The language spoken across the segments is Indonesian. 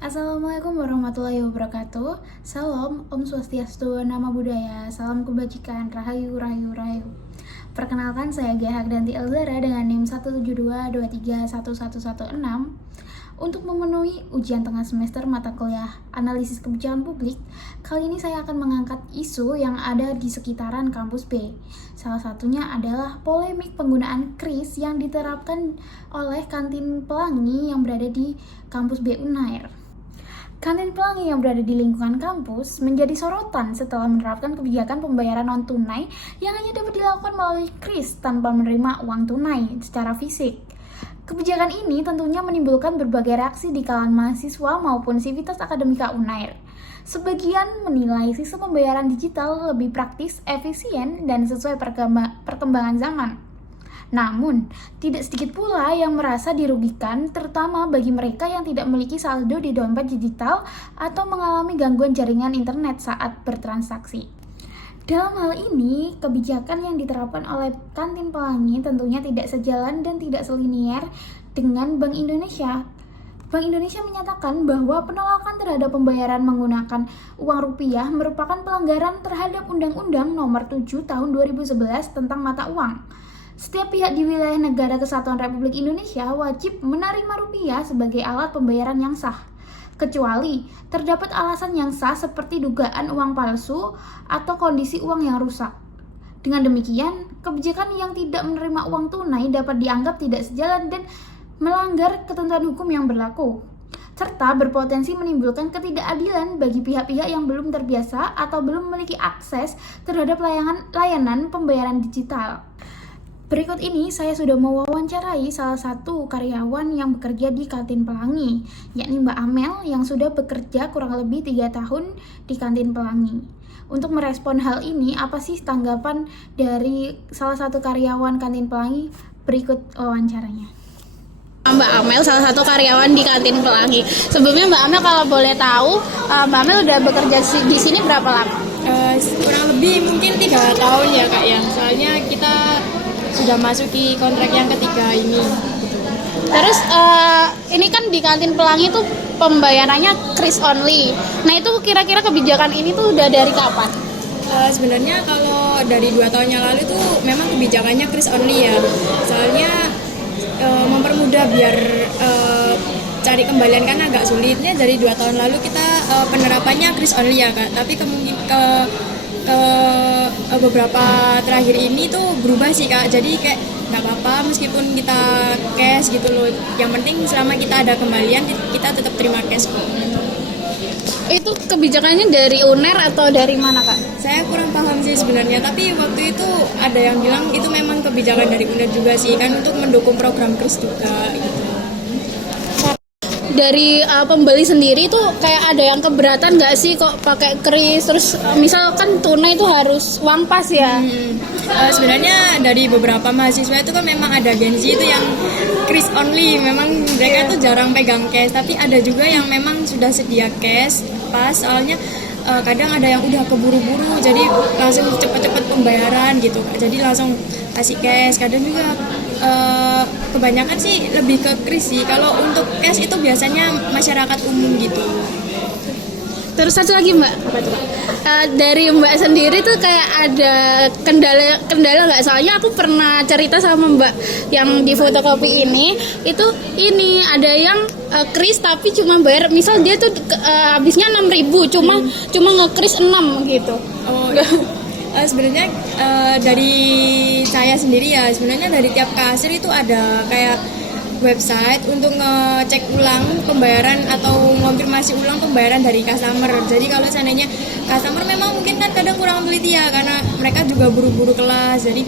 Assalamualaikum warahmatullahi wabarakatuh. Salam, Om Swastiastu, Nama Budaya, salam kebajikan, rahayu, rahayu, rahayu. Perkenalkan, saya Gia Hagdanti Elzara dengan NIM 172231116. Untuk memenuhi ujian tengah semester mata kuliah Analisis Kebijakan Publik, kali ini saya akan mengangkat isu yang ada di sekitaran kampus B. Salah satunya adalah polemik penggunaan kris yang diterapkan oleh kantin pelangi yang berada di kampus B Unair. Kantin pelangi yang berada di lingkungan kampus menjadi sorotan setelah menerapkan kebijakan pembayaran non-tunai yang hanya dapat dilakukan melalui kris tanpa menerima uang tunai secara fisik. Kebijakan ini tentunya menimbulkan berbagai reaksi di kalangan mahasiswa maupun sivitas akademika Unair. Sebagian menilai sistem pembayaran digital lebih praktis, efisien, dan sesuai perkembangan zaman. Namun, tidak sedikit pula yang merasa dirugikan, terutama bagi mereka yang tidak memiliki saldo di dompet digital atau mengalami gangguan jaringan internet saat bertransaksi. Dalam hal ini, kebijakan yang diterapkan oleh kantin pelangi tentunya tidak sejalan dan tidak selinier dengan Bank Indonesia. Bank Indonesia menyatakan bahwa penolakan terhadap pembayaran menggunakan uang rupiah merupakan pelanggaran terhadap Undang-Undang Nomor 7 Tahun 2011 tentang mata uang. Setiap pihak di wilayah Negara Kesatuan Republik Indonesia wajib menerima rupiah sebagai alat pembayaran yang sah, kecuali terdapat alasan yang sah seperti dugaan uang palsu atau kondisi uang yang rusak. Dengan demikian, kebijakan yang tidak menerima uang tunai dapat dianggap tidak sejalan dan melanggar ketentuan hukum yang berlaku, serta berpotensi menimbulkan ketidakadilan bagi pihak-pihak yang belum terbiasa atau belum memiliki akses terhadap layanan pembayaran digital. Berikut ini saya sudah mewawancarai salah satu karyawan yang bekerja di kantin pelangi, yakni Mbak Amel yang sudah bekerja kurang lebih 3 tahun di kantin pelangi. Untuk merespon hal ini, apa sih tanggapan dari salah satu karyawan kantin pelangi? Berikut wawancaranya. Mbak Amel, salah satu karyawan di kantin pelangi. Sebelumnya Mbak Amel, kalau boleh tahu, Mbak Amel udah bekerja di sini berapa lama? Kurang lebih mungkin 3 tahun ya Kak ya. Soalnya kita sudah masuki kontrak yang ketiga ini. Terus ini kan di kantin pelangi tuh pembayarannya kris only. Nah itu kira-kira kebijakan ini tuh udah dari kapan? Sebenarnya kalau dari 2 tahun yang lalu tuh memang kebijakannya kris only ya. Soalnya mempermudah biar cari kembalian kan agak sulitnya. Dari 2 tahun lalu kita penerapannya kris only ya Kak. Tapi beberapa terakhir ini tuh berubah sih Kak, jadi kayak nggak apa-apa meskipun kita cash gitu loh, yang penting selama kita ada kembalian kita tetap terima cash. Itu kebijakannya dari UNER atau dari mana Kak? Saya kurang paham sih sebenarnya, tapi waktu itu ada yang bilang itu memang kebijakan dari UNER juga sih kan, untuk mendukung program kris juga gitu. Dari pembeli sendiri tuh kayak ada yang keberatan nggak sih kok pakai kris, terus misalkan tunai itu harus uang pas ya? Sebenarnya dari beberapa mahasiswa itu kan memang ada gengsi itu yang kris only, memang mereka tuh jarang pegang cash, tapi ada juga yang memang sudah sedia cash pas, soalnya kadang ada yang udah keburu-buru jadi langsung cepet-cepet pembayaran gitu, jadi langsung kasih cash. Kadang juga kebanyakan sih lebih ke kris sih. Kalau untuk cash itu biasanya masyarakat umum gitu. Terus satu lagi Mbak, apa tuh Mbak? Dari Mbak sendiri tuh kayak ada kendala nggak? Soalnya aku pernah cerita sama Mbak yang di fotokopi ini ada yang kris tapi cuma bayar, misal dia tuh habisnya 6.000 cuma nge-kris 6 gitu. Oh, sebenarnya dari saya sendiri ya, sebenarnya dari tiap kasir itu ada kayak website untuk ngecek ulang pembayaran atau konfirmasi ulang pembayaran dari customer. Jadi kalau seandainya customer memang mungkin kan kadang kurang teliti ya, karena mereka juga buru-buru kelas, jadi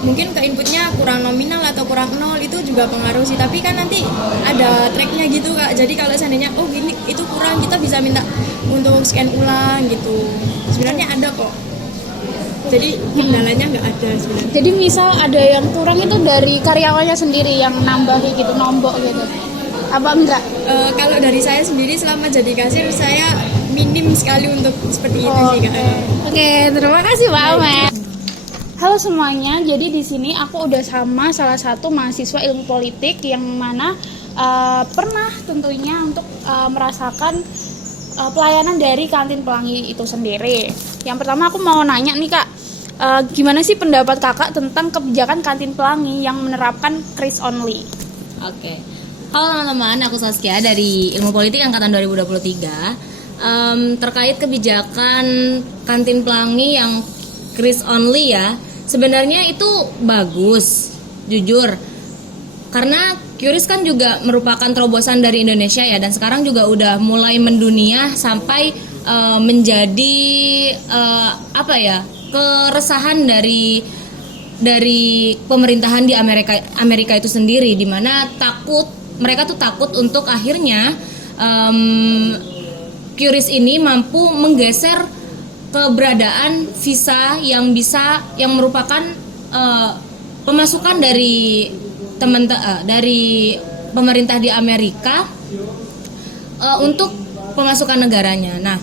mungkin ke inputnya kurang nominal atau kurang nol, itu juga pengaruh sih. Tapi kan nanti ada tracknya gitu Kak, jadi kalau seandainya oh gini itu kurang, kita bisa minta untuk scan ulang gitu. Sebenarnya ada kok, jadi kendalanya nggak ada sebenarnya. Jadi misal ada yang kurang itu dari karyawannya sendiri yang nambahi gitu, nombok gitu, apa enggak? Kalau dari saya sendiri selama jadi kasir saya minim sekali untuk seperti itu sih Kak. Oke, terima kasih Mbak Amel. Halo semuanya, jadi di sini aku udah sama salah satu mahasiswa ilmu politik yang mana pernah tentunya untuk merasakan pelayanan dari kantin pelangi itu sendiri. Yang pertama aku mau nanya nih Kak, gimana sih pendapat Kakak tentang kebijakan kantin pelangi yang menerapkan kris only? Oke. Halo teman-teman, aku Saskia dari Ilmu Politik angkatan 2023. Terkait kebijakan kantin pelangi yang kris only ya, sebenarnya itu bagus, jujur. Karena QRIS kan juga merupakan terobosan dari Indonesia ya, dan sekarang juga udah mulai mendunia sampai menjadi keresahan dari pemerintahan di Amerika itu sendiri, di mana mereka tuh takut untuk akhirnya QRIS ini mampu menggeser keberadaan visa yang merupakan pemasukan dari pemerintah di Amerika untuk pemasukan negaranya. Nah,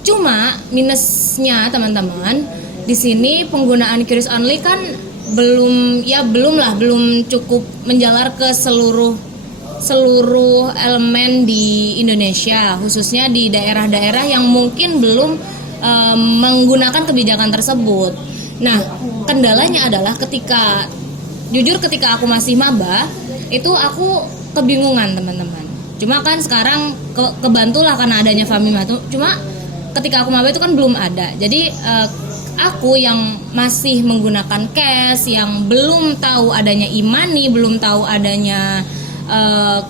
cuma minusnya teman-teman, di sini penggunaan QRIS only kan belum cukup menjalar ke seluruh elemen di Indonesia, khususnya di daerah-daerah yang mungkin belum menggunakan kebijakan tersebut. Nah, kendalanya adalah ketika aku masih maba, itu aku kebingungan teman-teman. Cuma kan sekarang kebantulah karena adanya Famima tuh. Cuma ketika aku maba itu kan belum ada. Jadi aku yang masih menggunakan cash, yang belum tahu adanya e-money, belum tahu adanya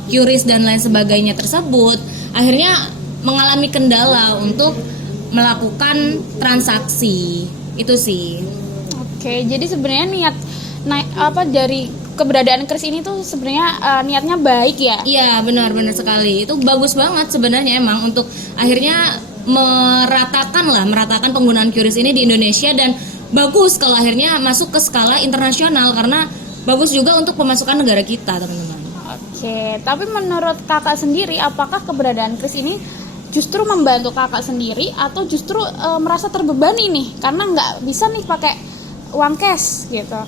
QRIS dan lain sebagainya tersebut, akhirnya mengalami kendala untuk melakukan transaksi. Itu sih. Oke, jadi sebenarnya dari keberadaan kris ini tuh sebenarnya niatnya baik ya? Iya, benar sekali. Itu bagus banget sebenarnya emang untuk akhirnya meratakan penggunaan QRIS ini di Indonesia, dan bagus kalau akhirnya masuk ke skala internasional karena bagus juga untuk pemasukan negara kita, teman-teman. Oke, tapi menurut Kakak sendiri, apakah keberadaan kris ini justru membantu Kakak sendiri atau justru merasa terbebani nih karena nggak bisa nih pakai uang cash gitu?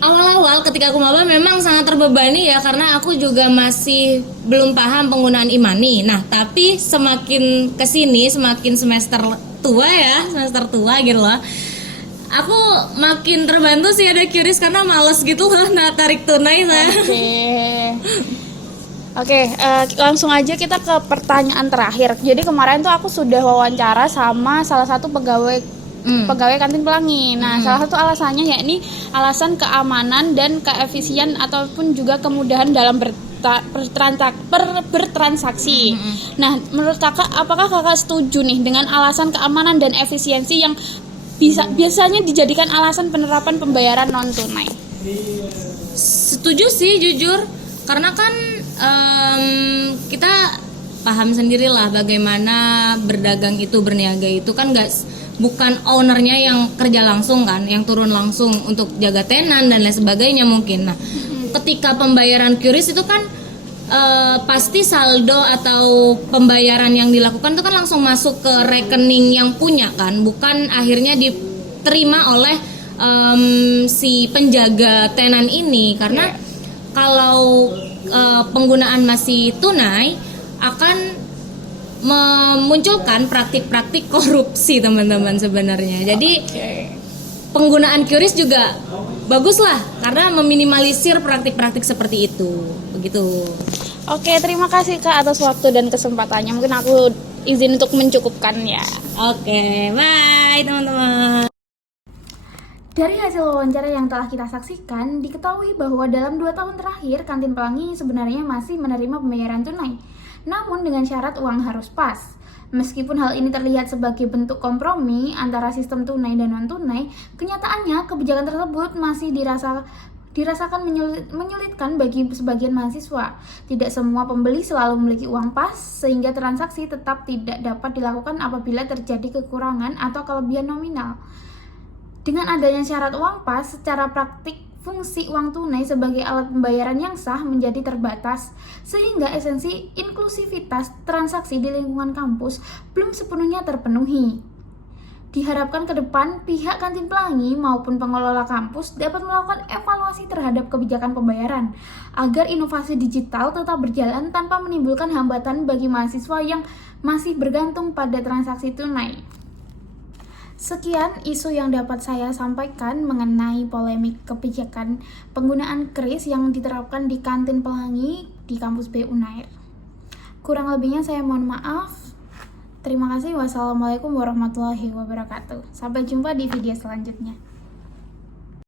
Awal-awal ketika aku maba memang sangat terbebani ya, karena aku juga masih belum paham penggunaan e-money. Nah, tapi semakin kesini, semakin semester tua gitu loh, aku makin terbantu sih ada QRIS karena males gitu loh tarik tunai saya. Oke, langsung aja kita ke pertanyaan terakhir. Jadi kemarin tuh aku sudah wawancara sama salah satu pegawai kantin pelangi. Nah, salah satu alasannya yakni alasan keamanan dan keefisien ataupun juga kemudahan dalam bertransaksi. Nah, menurut Kakak, apakah Kakak setuju nih dengan alasan keamanan dan efisiensi yang biasanya dijadikan alasan penerapan pembayaran non tunai? Setuju sih, jujur, karena kan kita paham sendirilah bagaimana berdagang itu, berniaga itu kan bukan ownernya yang kerja langsung kan, yang turun langsung untuk jaga tenan dan lain sebagainya mungkin. Nah, ketika pembayaran QRIS itu kan pasti saldo atau pembayaran yang dilakukan itu kan langsung masuk ke rekening yang punya kan, bukan akhirnya diterima oleh si penjaga tenan ini. Karena kalau penggunaan masih tunai akan memunculkan praktik-praktik korupsi teman-teman sebenarnya. Jadi penggunaan QRIS juga bagus lah karena meminimalisir praktik-praktik seperti itu. Begitu. Oke, terima kasih Kak atas waktu dan kesempatannya. Mungkin aku izin untuk mencukupkan ya. Oke, bye teman-teman. Dari hasil wawancara yang telah kita saksikan, diketahui bahwa dalam 2 tahun terakhir, Kantin Pelangi sebenarnya masih menerima pembayaran tunai. Namun dengan syarat uang harus pas. Meskipun hal ini terlihat sebagai bentuk kompromi antara sistem tunai dan non-tunai, kenyataannya kebijakan tersebut masih dirasakan menyulitkan bagi sebagian mahasiswa. Tidak semua pembeli selalu memiliki uang pas, sehingga transaksi tetap tidak dapat dilakukan apabila terjadi kekurangan atau kelebihan nominal. Dengan adanya syarat uang pas, secara praktik fungsi uang tunai sebagai alat pembayaran yang sah menjadi terbatas, sehingga esensi inklusivitas transaksi di lingkungan kampus belum sepenuhnya terpenuhi. Diharapkan ke depan, pihak Kantin Pelangi maupun pengelola kampus dapat melakukan evaluasi terhadap kebijakan pembayaran agar inovasi digital tetap berjalan tanpa menimbulkan hambatan bagi mahasiswa yang masih bergantung pada transaksi tunai. Sekian isu yang dapat saya sampaikan mengenai polemik kebijakan penggunaan kris yang diterapkan di Kantin Pelangi di kampus B Unair. Kurang lebihnya saya mohon maaf. Terima kasih. Wassalamualaikum warahmatullahi wabarakatuh. Sampai jumpa di video selanjutnya.